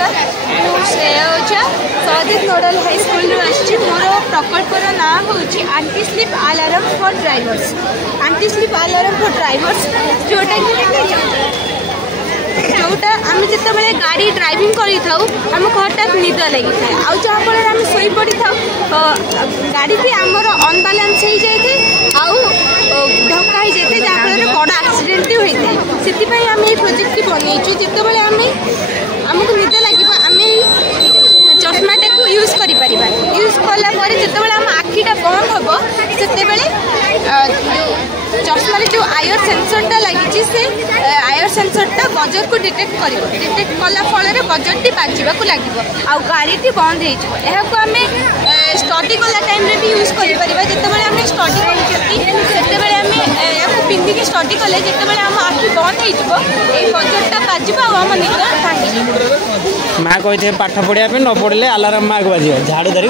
नमस्कार मु श्रेया ओझा सौदिक nodal high school आसी मोर प्रकल्पर ना हूँ aunty sleep alarm for drivers. Aunty sleep alarm for drivers जोटा जोटा आम जिते गाड़ी ड्राइविंग करमको हठात निद लगी था आ जहाँफल आम शोई पड़ी था गाड़ी भी आमर अनबालांस हो जाए धक्का हो जाए जहाँफल बड़ एक्सीडेंट भी होता है। से आम ये प्रोजेक्ट बनईचु जिते आमको निद लगे आम चश्माटा को यूज कर यूज कलापर जो आम आखिटा बंद हम से चश्मार जो आयर सेंसरटा लगी से आयर सेंसरटा बजर को डिटेक्ट कला फल बजरटी बाजवा लगे आ गाड़ी बंद हो आम स्टडी कला टाइम भी यूज कर स्टडी कर पिंधिकी स्टडी कले जिते आम आखि बंद हो बजरटा बाजवा आम निद भांगी। माँ कही पाठ पढ़ाई न पढ़ले अलार्म माँ को बाज झाड़ू धरी